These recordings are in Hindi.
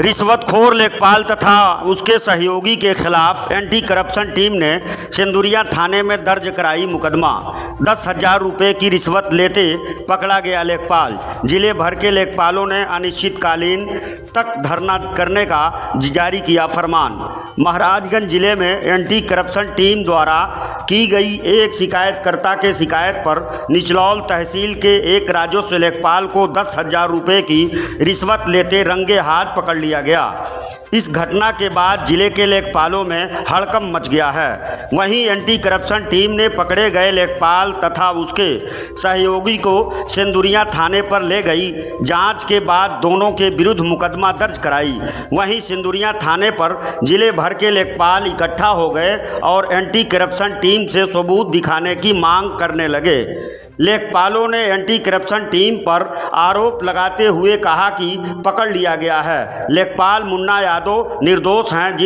रिश्वतखोर लेखपाल तथा उसके सहयोगी के खिलाफ एंटी करप्शन टीम ने सिंदुरिया थाने में दर्ज कराई मुकदमा। 10,000 रुपये की रिश्वत लेते पकड़ा गया लेखपाल। जिले भर के लेखपालों ने अनिश्चितकालीन तक धरना करने का जारी किया फरमान। महाराजगंज जिले में एंटी करप्शन टीम द्वारा की गई एक शिकायतकर्ता के शिकायत पर निचलौल तहसील के एक राजस्व लेखपाल को 10,000 रुपये की रिश्वत लेते रंगे हाथ पकड़ लिया गया। इस घटना के बाद जिले के लेखपालों में हड़कंप मच गया है। वहीं एंटी करप्शन टीम ने पकड़े गए लेखपाल तथा उसके सहयोगी को सिंदुरिया थाने पर ले गई। जांच के बाद दोनों के विरुद्ध मुकदमा दर्ज कराई। वहीं सिंदुरिया थाने पर जिले भर के लेखपाल इकट्ठा हो गए और एंटी करप्शन टीम से सबूत दिखाने की मांग करने लगे। लेखपालों ने एंटी करप्शन टीम पर आरोप लगाते हुए कहा कि पकड़ लिया गया है। लेखपाल मुन्ना यादव निर्दोष हैं,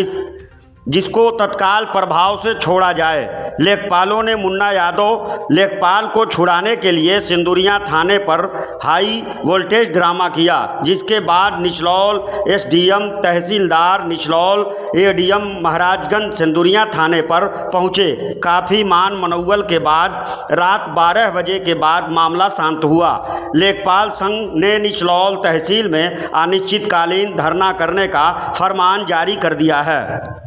जिसको तत्काल प्रभाव से छोड़ा जाए। लेखपालों ने मुन्ना यादव लेखपाल को छुड़ाने के लिए सिंदुरिया थाने पर हाई वोल्टेज ड्रामा किया, जिसके बाद निचलौल एसडीएम, तहसीलदार निचलौल, एडीएम महाराजगंज सिंदुरिया थाने पर पहुंचे। काफ़ी मान मनौवल के बाद रात 12 बजे के बाद मामला शांत हुआ। लेखपाल संघ ने निचलौल तहसील में अनिश्चितकालीन धरना करने का फरमान जारी कर दिया है।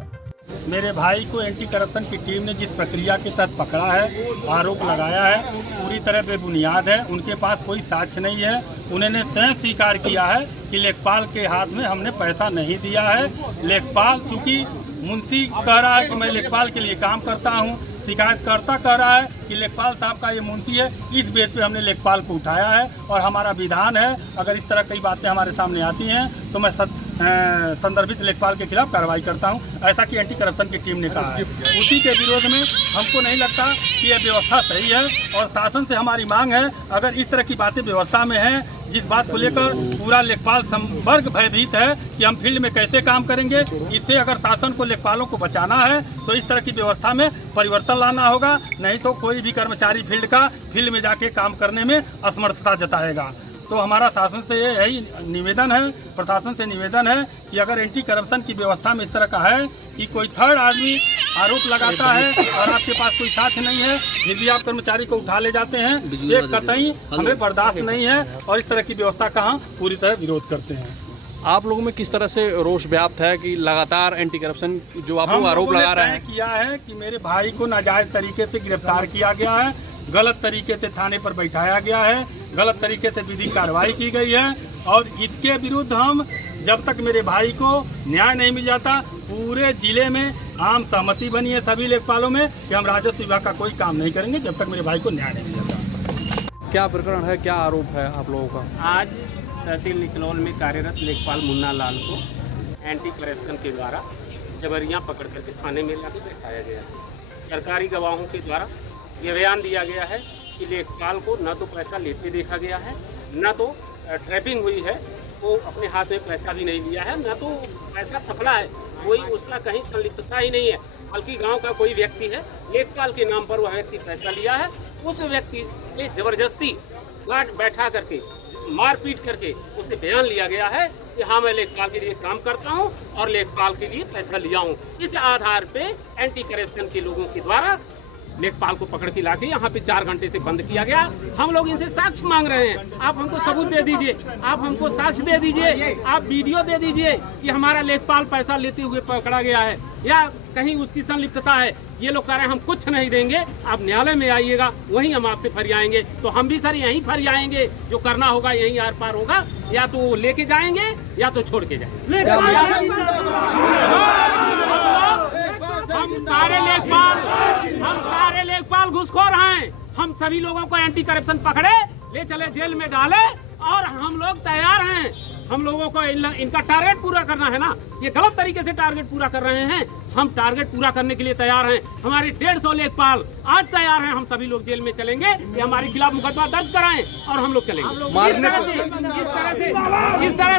मेरे भाई को एंटी करप्शन की टीम ने जिस प्रक्रिया के तहत पकड़ा है, आरोप लगाया है, पूरी तरह बेबुनियाद है। उनके पास कोई साक्ष्य नहीं है। उन्होंने स्वयं स्वीकार किया है कि लेखपाल के हाथ में हमने पैसा नहीं दिया है। लेखपाल चूँकि मुंशी कह रहा है कि मैं लेखपाल के लिए काम करता हूं, शिकायतकर्ता कह रहा है कि लेखपाल साहब का ये मुंशी है, इस बेस पे हमने लेखपाल को उठाया है। और हमारा विधान है, अगर इस तरह कई बातें हमारे सामने आती हैं तो मैं संदर्भित लेखपाल के खिलाफ कार्रवाई करता हूं, ऐसा कि एंटी करप्शन की टीम ने कहा है। उसी के विरोध में हमको नहीं लगता कि यह व्यवस्था सही है और शासन से हमारी मांग है, अगर इस तरह की बातें व्यवस्था में हैं, जिस बात को लेकर पूरा लेखपाल संवर्ग भयभीत है कि हम फील्ड में कैसे काम करेंगे, इससे अगर शासन को लेखपालों को बचाना है तो इस तरह की व्यवस्था में परिवर्तन लाना होगा, नहीं तो कोई भी कर्मचारी फील्ड में जाके काम करने में असमर्थता जताएगा। तो हमारा शासन से यही निवेदन है, प्रशासन से निवेदन है कि अगर एंटी करप्शन की व्यवस्था में इस तरह का है कि कोई थर्ड आदमी आरोप लगाता है और आपके पास कोई साक्ष्य नहीं है, फिर भी आप कर्मचारी को उठा ले जाते हैं, ये कतई हमें बर्दाश्त नहीं है और इस तरह की व्यवस्था का हम पूरी तरह विरोध करते हैं। आप लोगों में किस तरह से रोष व्याप्त है कि लगातार एंटी करप्शन जो आप लोग आरोप लगा रहे हैं? किया है कि मेरे भाई को नाजायज तरीके से गिरफ्तार किया गया है, गलत तरीके से थाने पर बैठाया गया है, गलत तरीके से विधिक कार्रवाई की गई है और इसके विरुद्ध हम जब तक मेरे भाई को न्याय नहीं मिल जाता, पूरे जिले में आम सहमति बनी है सभी लेखपालों में कि हम राजस्व विभाग का कोई काम नहीं करेंगे जब तक मेरे भाई को न्याय नहीं मिल जाता। क्या प्रकरण है, क्या आरोप है आप लोगों का? आज तहसील निचलौल में कार्यरत लेखपाल मुन्ना लाल को एंटी करप्शन के द्वारा जबरियां पकड़ करके थाने में लाके बैठाया गया। सरकारी गवाहों के द्वारा ये बयान दिया गया है कि लेखपाल को न तो पैसा लेते देखा गया है, न तो ट्रैपिंग हुई है, वो अपने हाथ में पैसा भी नहीं लिया है, न तो पैसा थपड़ा है, कोई उसका कहीं संलिप्तता ही नहीं है। बल्कि गांव का कोई व्यक्ति है, लेखपाल के नाम पर वह व्यक्ति पैसा लिया है, उस व्यक्ति से जबरदस्ती गार्ड बैठा करके मारपीट करके उसे बयान लिया गया है कि हाँ मैं लेखपाल के लिए काम करता हूं और लेखपाल के लिए पैसा लिया हूं। इस आधार पे एंटी करप्शन के लोगों के द्वारा लेखपाल को पकड़ के लाके यहाँ पे 4 घंटे से बंद किया गया। हम लोग इनसे साक्ष्य मांग रहे हैं, आप हमको सबूत दे दीजिए, आप हमको साक्ष्य दे दीजिए, आप वीडियो दे दीजिए कि हमारा लेखपाल पैसा लेते हुए पकड़ा गया है या कहीं उसकी संलिप्तता है। ये लोग कह रहे हैं हम कुछ नहीं देंगे, आप न्यायालय में आइएगा, वहीं हम आपसे फरियाएंगे। तो हम भी सर यहीं फरियाएंगे, जो करना होगा यहीं आर पार होगा, या तो लेके जाएंगे या तो छोड़ के जाएंगे। हम सारे लेखपाल घुसखोर हैं। हम सभी लोगों को एंटी करप्शन पकड़े, ले चले जेल में डाले और हम लोग तैयार हैं। हम लोगों को इनका टारगेट पूरा करना है ना, ये गलत तरीके से टारगेट पूरा कर रहे हैं। हम टारगेट पूरा करने के लिए तैयार हैं। हमारे 150 लेखपाल आज तैयार हैं। हम सभी लोग जेल में चलेंगे, ये हमारे खिलाफ मुकदमा दर्ज कराएं और हम लोग चलेंगे। इस तरह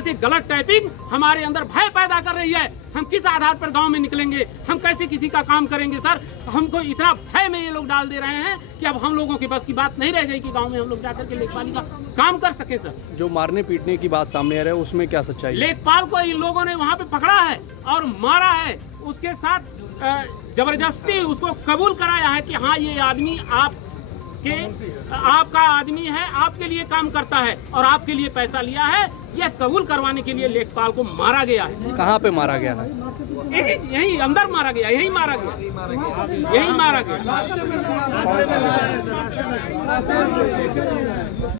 से गलत टाइपिंग हमारे अंदर भय पैदा कर रही है हम किस आधार पर गांव में निकलेंगे, हम कैसे किसी का काम करेंगे सर। हमको इतना भय में ये लोग डाल दे रहे हैं कि अब हम लोगों के बस की बात नहीं रह गई कि गांव में हम लोग जाकर के लेखपाली का काम कर सके सर। जो मारने पीटने की बात सामने आ रही है उसमें क्या सच्चाई है? लेखपाल को इन लोगों ने वहाँ पे पकड़ा है और मारा है, उसके साथ जबरदस्ती उसको कबूल कराया है कि हाँ ये आदमी आपका आदमी है, आपके लिए काम करता है और आपके लिए पैसा लिया है। यह कबूल करवाने के लिए लेखपाल को मारा गया है। कहाँ पे मारा गया है? यही अंदर मारा गया, यही मारा गया, यही मारा गया।